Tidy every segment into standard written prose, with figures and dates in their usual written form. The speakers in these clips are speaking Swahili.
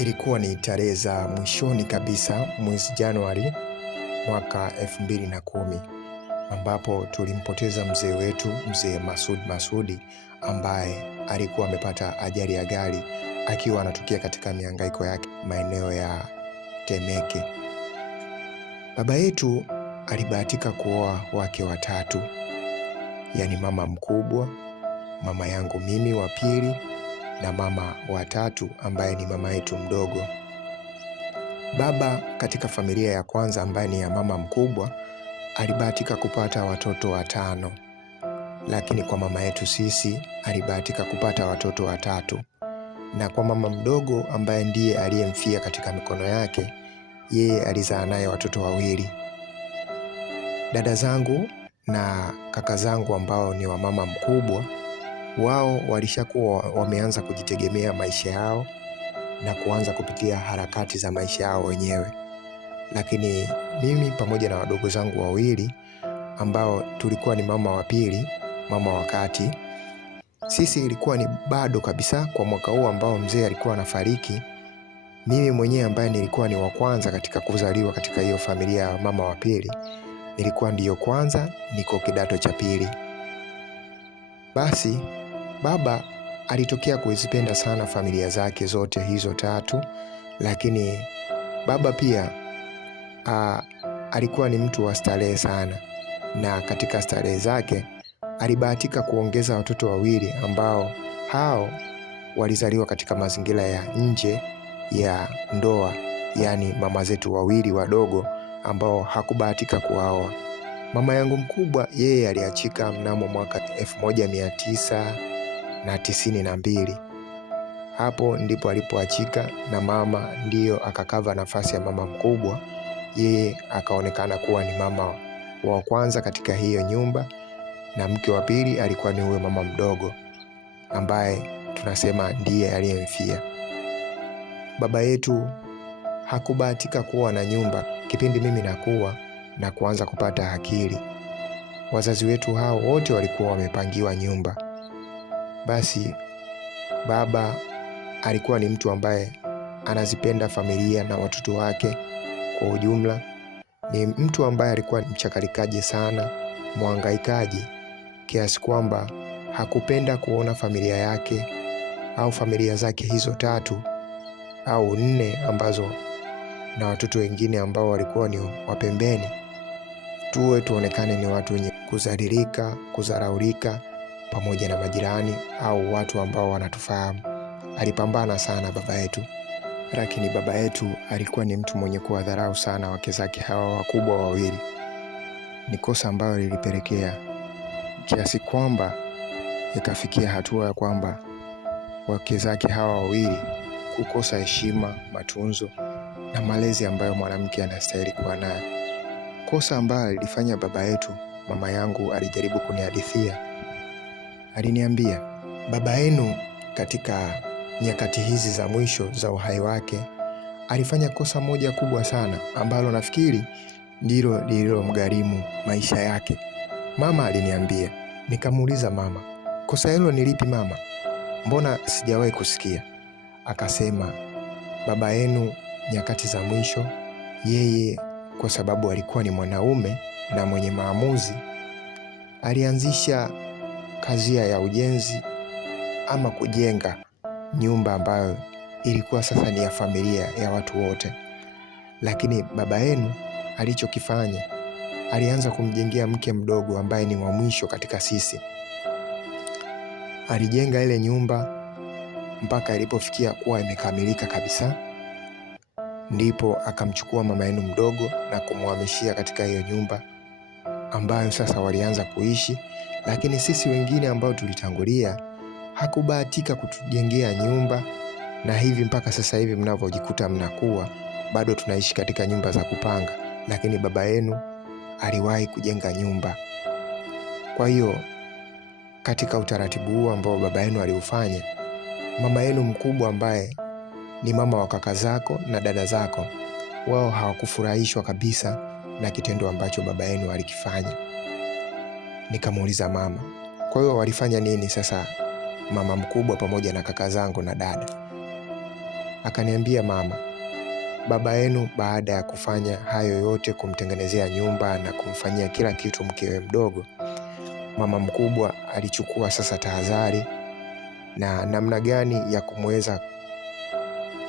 Ilikuwa ni tarehe za mwishoni kabisa mwezi Januari mwaka 2010 ambapo tulimpoteza mzee wetu, mzee Masudi ambaye alikuwa amepata ajali ya gari akiwa anatokea katika mihangaiko yake maeneo ya Temeke. Baba yetu alibahatika kuoa wake watatu, yani mama mkubwa, mama yangu mimi wa pili na mama wa tatu ambaye ni mama yetu mdogo. Baba katika familia ya kwanza ambaye ni ya mama mkubwa alibahatika kupata watoto watano, lakini kwa mama yetu sisi alibahatika kupata watoto watatu, na kwa mama mdogo ambaye ndiye aliyemfia katika mikono yake, yeye alizaa naye watoto wawili. Dada zangu na kaka zangu ambao ni wa mama mkubwa, wao walishakuwa wameanza kujitegemea maisha yao na kuanza kupitia harakati za maisha yao wenyewe. Lakini mimi pamoja na wadogo zangu wawili ambao tulikuwa ni mama wa pili, mama wa kati, sisi ilikuwa ni bado kabisa kwa mwaka huu ambao mzee alikuwa anafariki. Mimi mwenyewe ambaye nilikuwa ni wa kwanza katika kuzaliwa katika hiyo familia ya mama wa pili, nilikuwa ndiyo kwanza niko kidato cha pili. Basi baba alitokea kuzipenda sana familia zake zote hizo tatu, lakini baba pia alikuwa ni mtu wa starehe sana, na katika starehe zake alibahatika kuongeza watoto wawili ambao hao walizaliwa katika mazingira ya nje ya ndoa, yani mama zetu wawili wadogo ambao hakubahatika kuwaoa. Mama yangu mkubwa yeye aliachika mnamo mwaka 1992. Hapo ndipo alipoachika, na mama ndiyo akakava nafasi ya mama mkubwa. Yeye akaonekana kuwa ni mama wa kwanza katika hiyo nyumba, na mke wa pili alikuwa ni huyo mama mdogo ambaye tunasema ndiye aliyemfia. Baba yetu hakubahatika kuwa na nyumba kipindi mimi nakuwa na kuanza kupata akili. Wazazi wetu hao wote walikuwa wamepangiwa nyumba. Basi baba alikuwa ni mtu ambaye anazipenda familia na watoto wake kwa ujumla. Ni mtu ambaye alikuwa mchakalikaji sana, mwangaikaji, kiasi kwamba hakupenda kuona familia yake au familia zake hizo tatu au nne ambazo na watoto wengine ambao walikuwa ni wapembeni tuonekane ni watu wenye kudhalilika, kudharaulika pamoja na majirani au watu ambao wanatufahamu. Alipambana sana baba yetu, lakini baba yetu alikuwa ni mtu mwenye kuwadharau sana wake zake hawa wakubwa wawili. Ni kosa ambalo lilipelekea kiasi kwamba ikafikia hatua ya kwamba wake zake hawa wawili kukosa heshima, matunzo na malezi ambayo mwanamke anastahili kuwa nayo. Kosa ambalo lilifanya baba yetu, mama yangu alijaribu kunihadithia. Aliniambia, baba yenu katika nyakati hizi za mwisho za uhai wake alifanya kosa moja kubwa sana ambalo nafikiri ndilo lililomgharimu maisha yake. Mama aliniambia. Nikamuuliza mama, kosa hilo ni lipi mama? Mbona sijawahi kusikia? Akasema, baba yenu nyakati za mwisho, yeye kwa sababu alikuwa ni mwanaume na mwenye maamuzi, alianzisha kazia ya ujenzi ama kujenga nyumba ambayo ilikuwa sasa ni ya familia ya watu wote. Lakini baba yenu alichokifanya, alianza kumjengea mke mdogo ambaye ni wa mwisho katika sisi. Alijenga ile nyumba mpaka ilipofikia kuwa imekamilika kabisa, ndipo akamchukua mama yenu mdogo na kumhamishia katika hiyo nyumba ambayo sasa walianza kuishi. Lakini sisi wengine ambao tulitangulia hakubahatika kutujengea nyumba, na hivi mpaka sasa hivi mnavyojikuta mnakuwa bado tunaishi katika nyumba za kupanga, lakini baba yenu aliwahi kujenga nyumba. Kwa hiyo katika utaratibu huu ambao baba yenu aliufanya, mama yenu mkubwa ambaye ni mama wa kaka zako na dada zako, wao hawakufurahishwa kabisa na kitendo ambacho baba yenu alikifanya. Nikamuuliza mama, kwa hiyo walifanya nini sasa mama mkubwa pamoja na kaka zangu na dada? Akaniambia, mama, baba yenu baada ya kufanya hayo yote, kumtengenezea nyumba na kumfanyia kila kitu mkewe mdogo, mama mkubwa alichukua sasa tahadhari na namna gani ya kumweza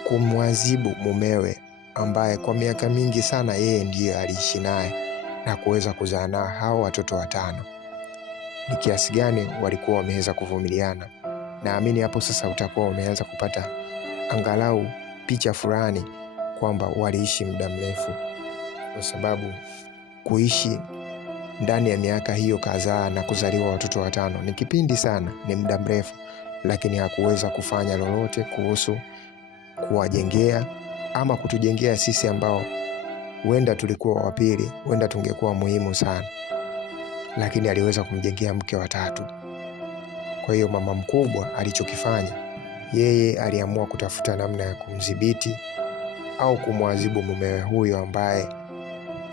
kumwadhibu mumewe ambaye kwa miaka mingi sana yeye ndiye aliishi naye na kuweza kuzaa nao hao watoto 5. Ni kiasi gani walikuwa wameweza kuvumiliana. Naamini hapo sasa utakuwa umeanza kupata angalau picha fulani kwamba waliishi muda mrefu, kwa sababu kuishi ndani ya miaka hiyo kadhaa na kuzaliwa watoto 5 ni kipindi sana, ni muda mrefu, lakini hakuweza kufanya lolote kuhusu kuwajengea ama kutujengea sisi ambao huenda tulikuwa wa pili, huenda tungekuwa muhimu sana, lakini aliweza kumjengea mke wa 3. Kwa hiyo mama mkubwa alichokifanya, yeye aliamua kutafuta namna ya kumdhibiti au kumwadhibu mumewe huyo ambaye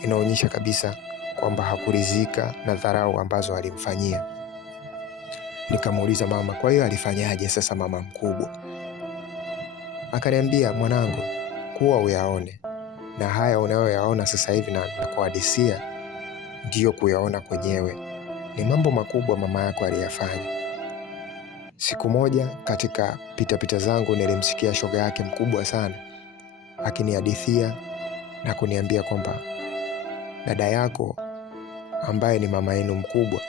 inaonyesha kabisa kwamba hakuridhika na dharau ambazo alimfanyia. Nikamuuliza mama, kwa hiyo alifanyaje sasa mama mkubwa? Akaniambia, mwanangu, kuwa uyaone, na haya unayoyaona sasa hivi na kuhadisia ndiyo kuyaona kwenyewe. Ni mambo makubwa mama yako aliyafanya. Siku moja katika pitapita zangu nilimsikia shoga yake mkubwa sana akinihadithia na kuniambia kwamba dada yako ambaye ni mama yenu mkubwa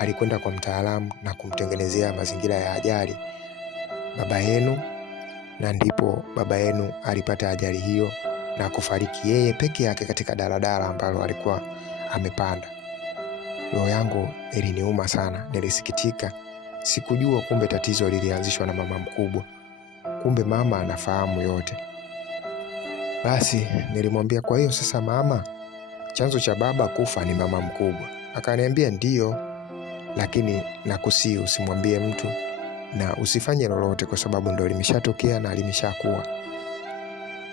alikwenda kwa mtaalamu na kumtengenezea mazingira ya ajali baba yenu, na ndipo baba yenu alipata ajali hiyo na kufariki yeye peke yake katika daladala ambalo alikuwa amepanda. Roho yangu iliniuma sana, nilisikitika. Sikujua kumbe tatizo lilianzishwa na mama mkubwa. Kumbe mama anafahamu yote. Basi nilimwambia, kwa hiyo sasa mama, chanzo cha baba kufa ni mama mkubwa? Akaniambia ndiyo, lakini nakusihi usimwambie mtu na usifanye lolote, kwa sababu ndo limeshatokea na limeshakuwa.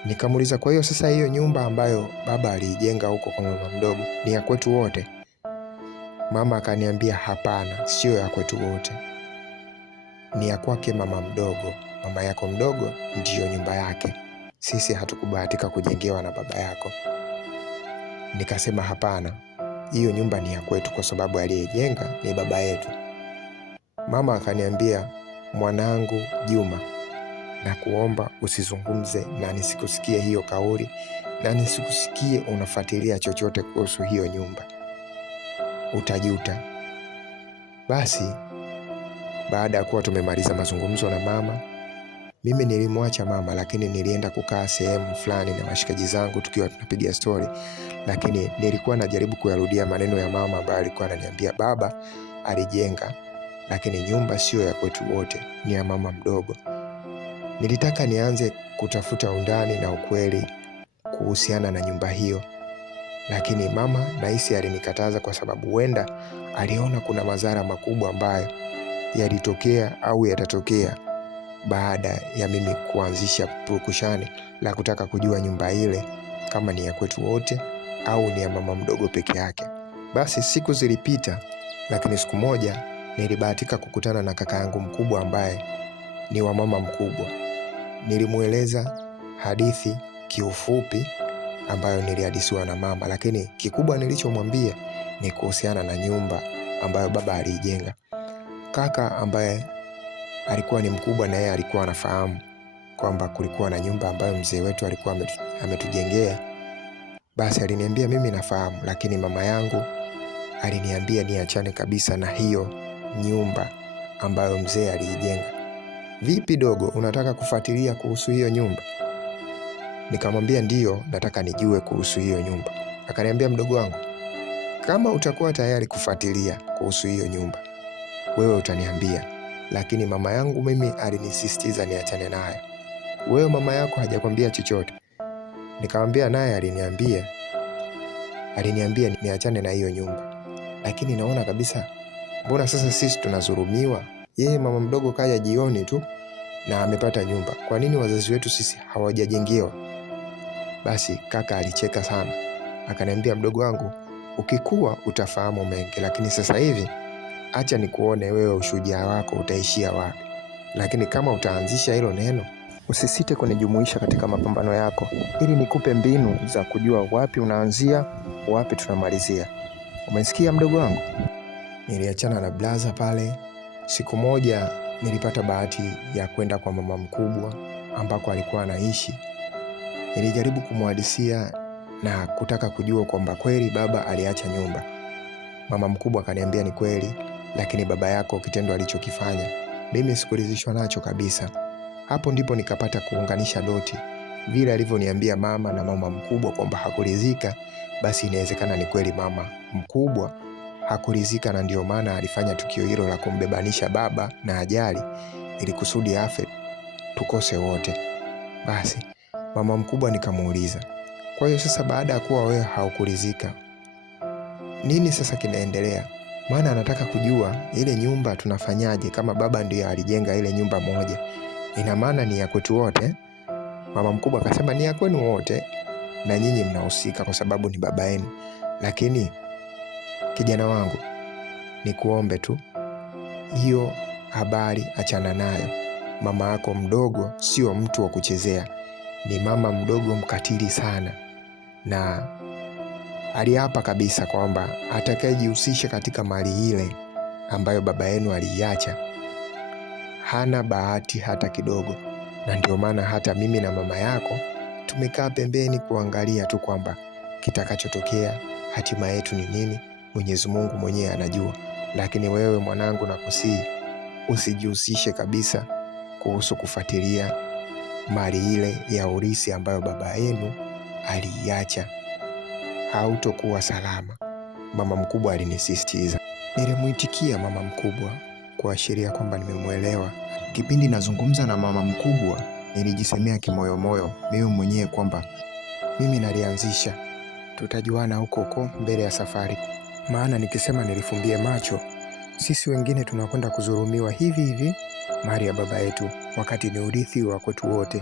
Nikamuuliza, kwa hiyo sasa hiyo nyumba ambayo baba aliijenga huko kwa mama mdogo ni ya kwetu wote? Mama akaniambia, hapana, sio ya kwetu wote, ni ya kwake mama mdogo. Mama yako mdogo ndiyo nyumba yake, sisi hatukubahatika kujengewa na baba yako. Nikasema hapana, hiyo nyumba ni ya kwetu kwa sababu aliyejenga ni baba yetu. Mama akaniambia, mwanangu Juma, na kuomba usizungumze na nisikusikie hiyo kauli, na nisikusikie unafuatilia chochote kuhusu hiyo nyumba, utajuta. Basi baada ya kuwa tumemaliza mazungumzo na mama, mimi nilimwacha mama, lakini nilienda kukaa sehemu fulani na mashikaji zangu tukiwa tunapiga story, lakini nilikuwa najaribu kuyarudia maneno ya mama ambaye alikuwa ananiambia baba alijenga, lakini nyumba sio ya kwetu wote, ni ya mama mdogo. Nilitaka nianze kutafuta undani na ukweli kuhusiana na nyumba hiyo, lakini mama nahisi alinikataza kwa sababu huenda aliona kuna madhara makubwa ambayo yalitokea au yatatokea baada ya mimi kuanzisha purukushani la kutaka kujua nyumba ile kama ni ya kwetu wote au ni ya mama mdogo peke yake. Basi siku zilipita, lakini siku moja nilibahatika kukutana na kaka yangu mkubwa ambaye ni wa mama mkubwa. Nilimueleza hadithi kiufupi ambayo nilihadisiwa na mama, lakini kikubwa nilichomwambia ni kuhusiana na nyumba ambayo baba aliijenga. Kaka ambaye alikuwa ni mkubwa na yeye alikuwa anafahamu kwamba kulikuwa na nyumba ambayo mzee wetu alikuwa ametujengea. Basi aliniambia mimi nafahamu, lakini mama yangu aliniambia niachane kabisa na hiyo nyumba ambayo mzee aliijenga. Vipi dogo, unataka kufuatilia kuhusu hiyo nyumba? Nikamwambia ndiyo, nataka nijue kuhusu hiyo nyumba. Akaniambia, mdogo wangu, kama utakuwa tayari kufuatilia kuhusu hiyo nyumba, wewe utaniambia, lakini mama yangu mimi alinisisitiza niachane naye. Wewe mama yako hajakwambia chochote? Nikamwambia naye aliniambia niachane na hiyo nyumba, lakini naona kabisa mbona sasa sisi tunadhulumiwa. Yeye mama mdogo kaja jioni tu na amepata nyumba, kwa nini wazazi wetu sisi hawajajengewa? Basi kaka alicheka sana, akaniambia, mdogo wangu, ukikua utafahamu mengi, lakini sasa hivi acha nikuone wewe ushujaa wako utaishia wapi. Lakini kama utaanzisha hilo neno, Usisite kunijumuisha katika mapambano yako, ili nikupe mbinu za kujua wapi unaanzia, wapi tunamalizia. Umesikia mdogo wangu? Niliachana na blaza pale. Siku moja nilipata bahati ya kwenda kwa mama mkubwa ambako alikuwa anaishi. Nilijaribu kumhadisia na kutaka kujua kwamba kweli baba aliacha nyumba. Mama mkubwa akaniambia ni kweli, lakini baba yako kitendo alichokifanya mimi sikuridhishwa nacho kabisa. Hapo ndipo nikapata kuunganisha doti. Vile alivyoniambia mama na mama mkubwa kwamba hakuridhika, basi inawezekana ni kweli mama mkubwa hakuridhika, na ndio maana alifanya tukio hilo la kumbebanisha baba na ajali ili kusudi afe tukose wote. Basi mama mkubwa nikamuuliza, kwa hiyo sasa baada ya kuwa wewe haukuridhika, nini sasa kinaendelea? Maana anataka kujua ile nyumba tunafanyaje kama baba ndiye alijenga ile nyumba moja. Ina maana ni ya kwetu wote? Mama mkubwa akasema ni ya kwenu wote na nyinyi mnahusika kwa sababu ni baba yenu. Lakini kijana wangu, nikuombe tu, hiyo habari achana nayo. Mama yako mdogo sio mtu wa kuchezea. Ni mama mdogo mkatili sana, na aliapa kabisa kwamba atakayejihusisha katika mali ile ambayo baba yenu aliiacha hana bahati hata kidogo. Na ndio maana hata mimi na mama yako tumekaa pembeni kuangalia tu kwamba kitakachotokea, hatima yetu ni nini, Mwenyezi Mungu mwenyewe anajua. Lakini wewe mwanangu, nakusihi usijihusishe kabisa kuhusu kufuatilia mali ile ya urithi ambayo baba yenu aliiacha. Hautokuwa salama. Mama mkubwa alinisisitiza. Nilimuitikia mama mkubwa kuashiria kwamba nimemwelewa. Kipindi nazungumza na mama mkubwa, nilijisemea kimoyomoyo mimi mwenyewe kwamba mimi nalianzisha, tutajuana huko huko mbele ya safari. Maana nikisema nilifumbie macho, sisi wengine tunakwenda kudhulumiwa hivi hivi mali ya baba yetu, wakati ni urithi wa kwetu wote.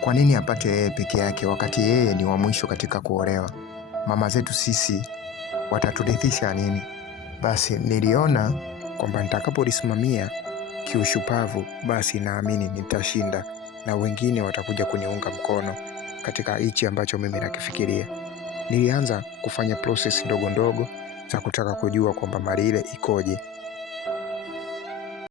Kwa nini apate yeye peke yake wakati yeye ni wa mwisho katika kuolewa? Mama zetu sisi wataturithisha nini? Basi niliona kwamba nitakapolisimamia kiushupavu, basi naamini nitashinda na wengine watakuja kuniunga mkono katika hichi ambacho mimi nakifikiria. Nilianza kufanya process ndogo ndogo za kutaka kujua kwamba mali ile ikoje.